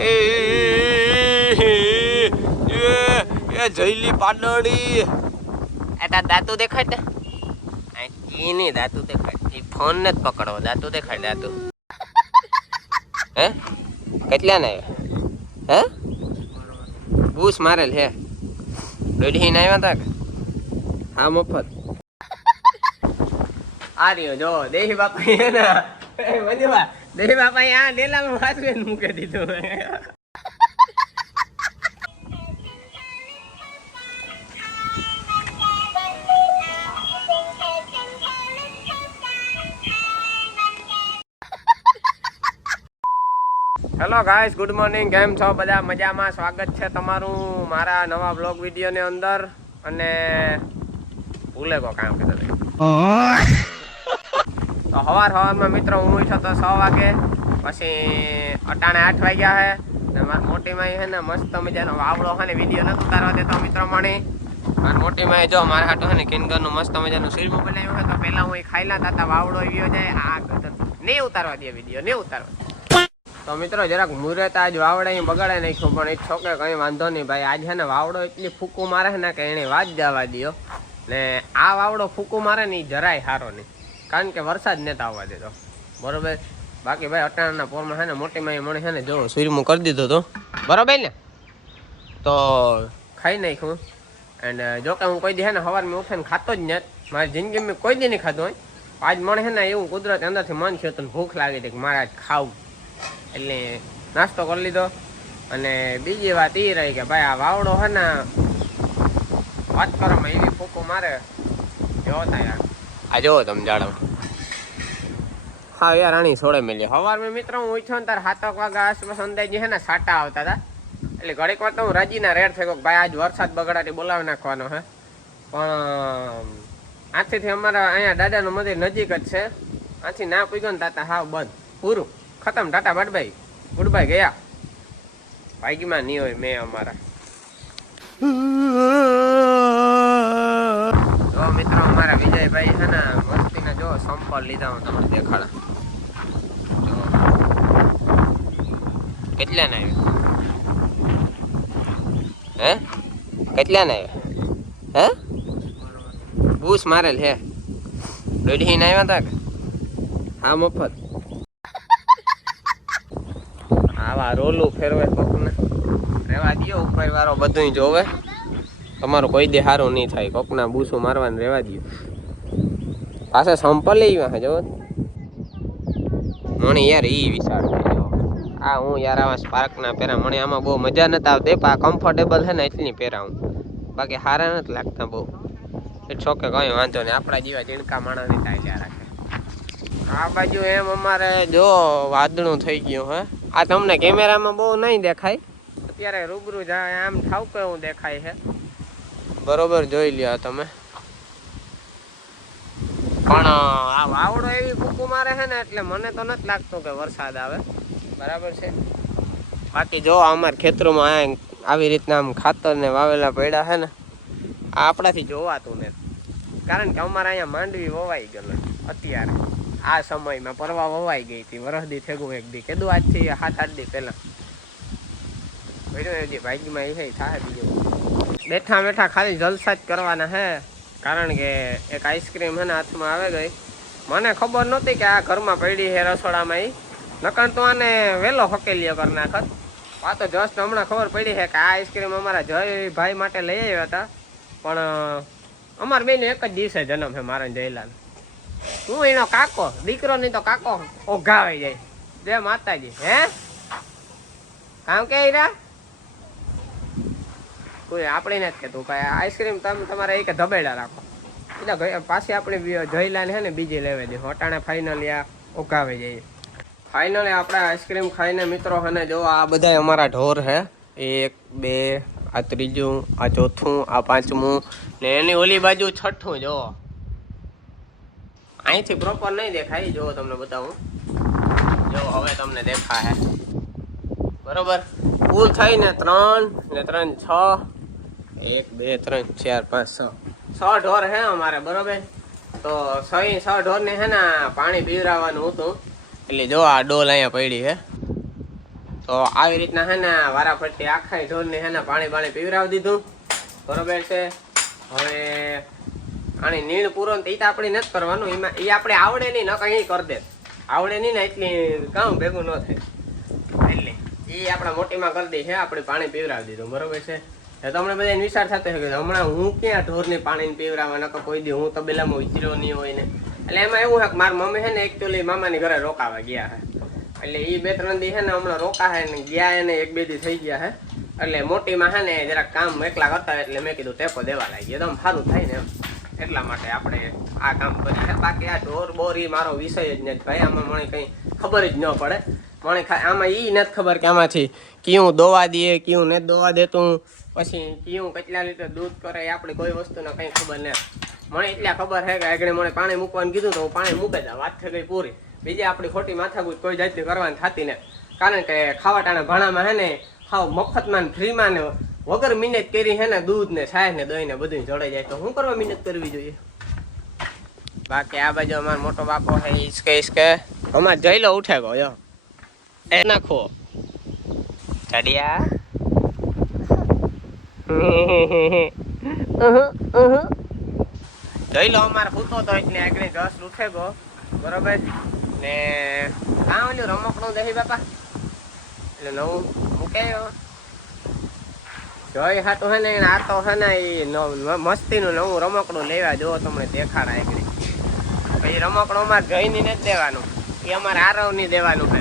એ જઈલી પાડડી આ તાર દાંતું દેખાડ ને ઈ નહીં દાંતું દેખાડ ઈ ફોન ને જ પકડો દાંતું દેખાડ દાંતું હે કેટલા ને હે બૂસ મારેલ હે દોઢી ને આવ્યા તા કે હા મફત આ રહ્યો જો દેહી બાપા હે ને મજબા દેહી બાપા આ ડેલામાં વાસવે મૂકી દીધું હેલો ગાઈસ ગુડ મોર્નિંગ કેમ છો બધા મજામાં સ્વાગત છે તમારું મારા નવા બ્લોગ વિડીયોની અંદર અને ભૂલે કો કામ કીધું તો સવારમાં મિત્રો હું છો તો 6 વાગે પછી અટાણે 8 વાગ્યા હે ને મારી મોટી માઈ હે ને મસ્ત મજાનો વાવડો હે ને વિડીયો નતો ઉતારવા દેતો મિત્રો મણી મારી મોટી માઈ જો મારા હાટો હે ને કિનગરનું મસ્ત મજાનું શીરમું બનાવ્યું હે તો પહેલા હું ખાઈ લા તાતા વાવડો આવ્યો જાય આ નહીં ઉતારવા દે વિડીયો નહીં ઉતારવા તો મિત્રો જરાક મુહૂર્ત આજ વાવડા અહીં બગાડાઈ નાખ્યું પણ એક છોકરે કંઈ વાંધો નહીં ભાઈ આજ છે ને વાવડો એટલી ફૂકું મારે ને કે એને વાત જવા દો ને આ વાવડો ફૂકું મારે ને એ જરાય સારો નહીં કારણ કે વરસાદ નહોતા આવવા દેતો બરોબર બાકી ભાઈ અટાણાના પોરમાં છે ને મોટી માઈ મણે છે ને જો સૂર્યમું કરી દીધું હતું બરોબર ને તો ખાઈ નાખ્યું એન્ડ જોકે હું કોઈ દી છે ને સવારમાં ઉઠીને ખાતો જ નથી મારી જિંદગીમાં કોઈ દી નહીં ખાધું હોય આજ મને છે ને એવું કુદરત અંદરથી મન થયું હતું ભૂખ લાગી હતી કે મારે આજ ખાવું એટલે નાસ્તો કરી લીધો અને બીજી વાત એ રહી કે ભાઈ આ વાવડો હે ને વાત કરવામાં એવી ફૂકો મારે જોવો તા યાર આ જોવો તમે જાણો હા યાર આની છોડે મેલી સવારમાં મિત્રો હું ઉઠ્યો ને તાર 7 વાગ્યા આસપાસ અંદાજે હે ને સાટા આવતા હતા એટલે ઘડીક વાર તો હું રાજીના રેડ થઈ ગયો ભાઈ આજ વરસાદ બગડાટી બોલાવી નાખવાનો હે પણ આથી અમારા અહીંયા દાદાનું મંદિર નજીક જ છે આથી ના પૂગ્યો ને તાતા હા બંધ પૂરું ખતમ ટાટા બાટભાઈ ગુડબાઈ ગયા ભાગીમાં નહીં હોય મેં અમારા જો મિત્રો અમારા વિજયભાઈ છે ને મસ્તીને જો સંપલ લીધા હું તમને દેખાડા જો કેટલા ને આવ્યું હે કેટલા ને આવ્યા હે બૂસ મારેલ હે દોઢી ને આવ્યા તા કે હા મફત આવા રોલું ફેરવે કોકને રેવા દો ઉપર વાળો બધું જોવે તમારું કોઈ દે સારું નહીં થાય કોકના બૂસું મારવાનું રેવા દો પાછા સંપલ લેવા જો મને યાર ઈ વિચાર જો આ હું યાર આવા સ્પાર્કના પહેરા મને આમાં બહુ મજા નથી આવતી પણ કમ્ફર્ટેબલ છે ને એટલી પહેરા હું બાકી સારા નથી લાગતા બહુ ઇટ્સ ઓકે કંઈ વાંધો નહીં આપણા જેવા જીણકા માણસની તાજા રાખે આ બાજુ એમ અમારે જો વાદળું થઈ ગયું હે આ તમને કેમેરામાં બહુ નહીં દેખાય અત્યારે રૂબરૂ જાય આમ ઠાવકે એવું દેખાય છે બરોબર જોઈ લ્યો તમે પણ આ વાવડો એવી ફૂકું મારે છે ને એટલે મને તો નથી લાગતું કે વરસાદ આવે બરાબર છે બાકી જો અમારા ખેતરોમાં આવી રીતના આમ ખાતર ને વાવેલા પડ્યા છે ને આ આપણાથી જોવાતું નથી કારણ કે અમારે અહીંયા માંડવી વવાઈ ગયેલો અત્યારે આ સમયમાં પરવા વવાઈ ગઈ હતી વરસદી થેગું એક દી કીધું આજથી 7-8 દી પહેલા ભાઈમાં એ થાય બીજું બેઠા બેઠા ખાલી જલસા જ કરવાના હે કારણ કે એક આઈસ્ક્રીમ હે ને હાથમાં આવે ગઈ મને ખબર નહોતી કે આ ઘરમાં પડી છે રસોડામાં એ નકર તો આને વહેલો હકેલીઓ કરી નાખત આ તો જસ્ટ હમણાં ખબર પડી છે કે આ આઈસ્ક્રીમ અમારા જય ભાઈ માટે લઈ આવ્યા હતા પણ અમારા બેનો એક જ દિવસે જન્મ છે મારા જયલાલ હું એનો કાકો દીકરો નહીં તો કાકો ઓઘાવાઈ જાય જય માતાજી હે કામ કે કોઈ આપણે નથી કહેતું કે આઈસ્ક્રીમ તમે તમારે એક ધબેડા રાખો એટલે પાછી આપણે જયલાને છે ને બીજી લેવા દે હોટાણે ફાઇનલી આ ઓઘાવી જાય ફાઇનલી આપણે આઈસ્ક્રીમ ખાઈને મિત્રો અને જો આ બધા અમારા ઢોર છે 1 2 આ ત્રીજું આ ચોથું આ પાંચમું ને એની ઓલી બાજુ છઠ્ઠું જો અહીંથી પ્રોપર નહીં દેખાય જો તમને બતાવું જો હવે તમને દેખાય બરોબર કુલ થઈને 3 ને 3 6 1 2 3 4 5 6 ઢોર હે અમારે બરોબર તો 6 ઢોર ને હે ને પાણી પીવરાવવાનું હતું એટલે જો આ ડોલ અહીંયા પડી છે તો તો આવી રીતના હે ને વારાફરતી આખા ઢોરને હે ને પાણી પીવરાવી દીધું, બરોબર છે. હવે આની નીણ પૂરો ને તો આપણે નથી કરવાનું, એમાં એ આપણે આવડે નહીં, ન કંઈ કરી દે, આવડે નહીં ને એટલી કામ ભેગું ન થાય, એટલે એ આપણા મોટીમાં કરી દે છે. આપણે પાણી પીવરાવી દીધું, બરોબર છે. તો તમને બધાને વિચાર થતો હોય કે હમણાં હું ક્યાં ઢોરને પાણી પીવરાવા, નકર કોઈ દી હું તબેલામાં વિચર્યો નહીં હોય ને. એટલે એમાં એવું છે કે મારી મમ્મી છે ને એકચ્યુઅલી મામાની ઘરે રોકાવા ગયા છે, એટલે એ 2-3 દી છે ને હમણાં રોકા છે ને ગયા એને 1-2 દી થઈ ગયા છે. એટલે મોટીમાં છે ને જરાક કામ એકલા કરતા, એટલે મેં કીધું ટેકો દેવા લાગી, એકદમ સારું થાય ને એમ, એટલા માટે આપણે આ કામ કરીએ. બાકી આ ઢોર બોર એ મારો વિષય જ નથી ભાઈ, આમાં મને કંઈ ખબર જ ન પડે. મને આમાં એ નથી ખબર કે આમાંથી કયું દોવા દઈએ, કયું નથી દોવા દેતું, પછી કયું કેટલા લીટર દૂધ કરે, એ આપણે કોઈ વસ્તુને કંઈ ખબર નથી. મને એટલા ખબર છે કે આગળ મને પાણી મૂકવાનું કીધું તો હું પાણી મૂકી દઉં, વાત થઈ ગઈ પૂરી. બીજી આપણી ખોટી માથાકૂટ કોઈ જાતની કરવાની થતી ને, કારણ કે ખાવા ટાણા ભાણામાં છે ને હાવ મફતમાં ને ફ્રીમાં ને વગર મહેનત કરી છે ને દૂધ ને છાશ ને દહીં ને બધું જળાઈ જાય, તો શું કરવા મહેનત કરવી જોઈએ. બાકી આ બાજુ અમારો મોટો બાપો છે ઈસકે અમારે જઈ લો ઉઠે ગયો જો એ નાખો ચડિયા જઈ લો અમારે પૂતો તો એટલે આગળ જસ ઉઠે ગયો, બરોબર ને. કાં ઓલું રમકડું દહી બાપા એટલે નવું મૂકે જોઈ હાટું હે ને આ તો હે ને એ મસ્તીનું નવું રમકડું લેવા જો તમને દેખાડા એકડી. પછી રમકડું અમારે જઈને નથી દેવાનું, એ અમારે આરવની દેવાનું છે.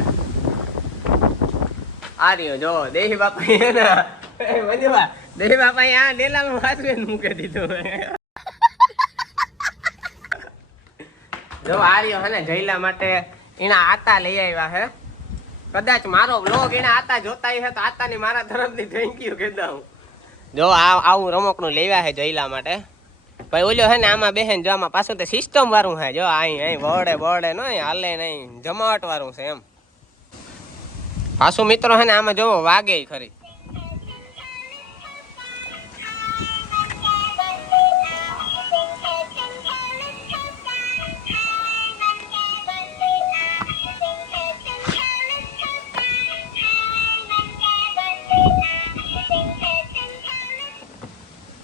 આ રહ્યો જો દેહી બાપા હે ને દેહી બાપા આ ડેલામાં વાંચવીને મૂકી દીધું. જો આ રહ્યો હે ને જયલા માટે એના આતા લઈ આવ્યા હે. કદાચ મારો બ્લોગ એના આતા જોતા હે તો આતાની મારા તરફથી થેન્ક યુ કહી દઉં. જો આવું રમકડું લેવા હે જયલા માટે. ભાઈ ઓલ્યો હે ને આમાં બેહેન જો આમાં પાછું તો સિસ્ટમ વાળું હે, જો અહીં બળે નો હાલે નહીં, જમાવટ વાળું છે એમ. પાછું મિત્રો હે ને આમાં જોવો વાગે ખરી.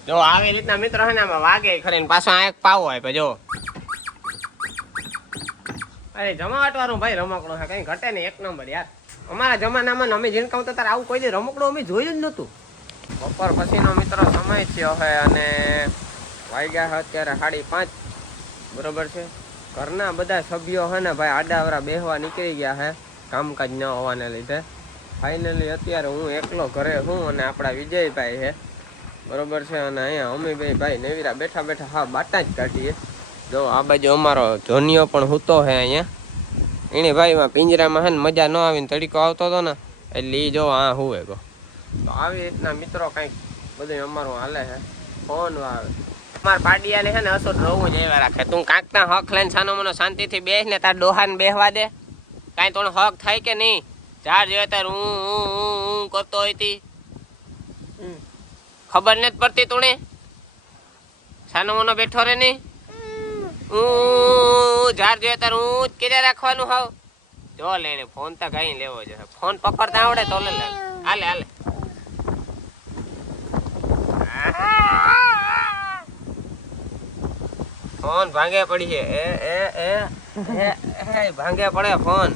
જો આવી રીતના મિત્રો હે ને આમાં વાગે ખરી ને પાછો આ એક પાવો આપે જો. અરે જમાવટ વાળું ભાઈ રમકડું છે, કઈ ઘટે નહીં, એક નંબર યાર. અમારા જમાનામાં અમે જીણકાવતા ત્યારે આવું કોઈ રમકડું અમે જોયું જ નતું. બપોર પછીનો મિત્રો સમય થયો છે અને વાગ્યા છે અત્યારે 5:30, બરોબર છે. ઘરના બધા સભ્યો છે ને ભાઈ આડાવરા બેહવા નીકળી ગયા છે કામકાજ ન હોવાને લીધે. ફાઇનલી અત્યારે હું એકલો ઘરે છું અને આપણા વિજયભાઈ છે, બરોબર છે. અને અહીંયા અમે ભાઈ નેવીરા બેઠા હા બાટા જ કાઢીએ. જો આ બાજુ અમારો જોનિયો પણ હૂતો છે અહીંયા. એને ભાઈમાં પિંજરામાં છે ને મજા ન આવીને તડીકો આવતો હતો ને એટલે એ જો આ હુવે ગો. તો આવી રીતના મિત્રો કંઈક બધું અમારું હાલે છે. ફોન આવે અમારા પાડિયાને છે ને અસર રહું જ એવા રાખે. તું કાંકના હક લઈને સાનો મનો શાંતિથી બેસ ને તાર ડોહાને બેહવા દે. કાંઈ થોડો હક થાય કે નહીં? ચાર જોઈએ તાર હું કરતો હોય તી ખબર નથી પડતી તુણે સાનો મનો બેઠો રે નહીં. જાર જોઈએ તાર હું કેરે રાખવાનું હાવ. જો લેને ફોન તો કઈ લેવો છે, ફોન પકડતા આવડે તો લે હાલે. ફોન ભાંગે પડી છે એ ભાંગે પડે ફોન.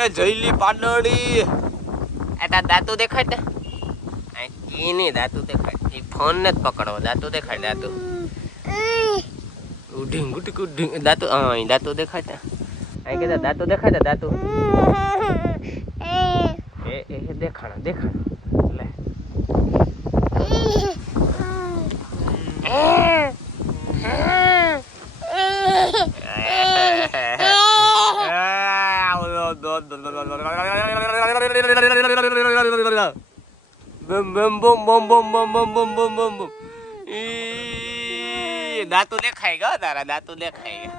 એ જઈલી પાડડી એ તાર દાંતું દેખાડ ને કીની દાંતું દેખાડ. એ ફોન ને જ પકડો, દાંતું દેખાડ દાંતું ઉઢીંગ ગુટી દાંતું. હા દાંતું દેખાડ ને આ કે દાંતું દેખાડ દાંતું એ દેખાડ લે. દાંતું દેખાય ગયો તારા, દાંતું દેખાય.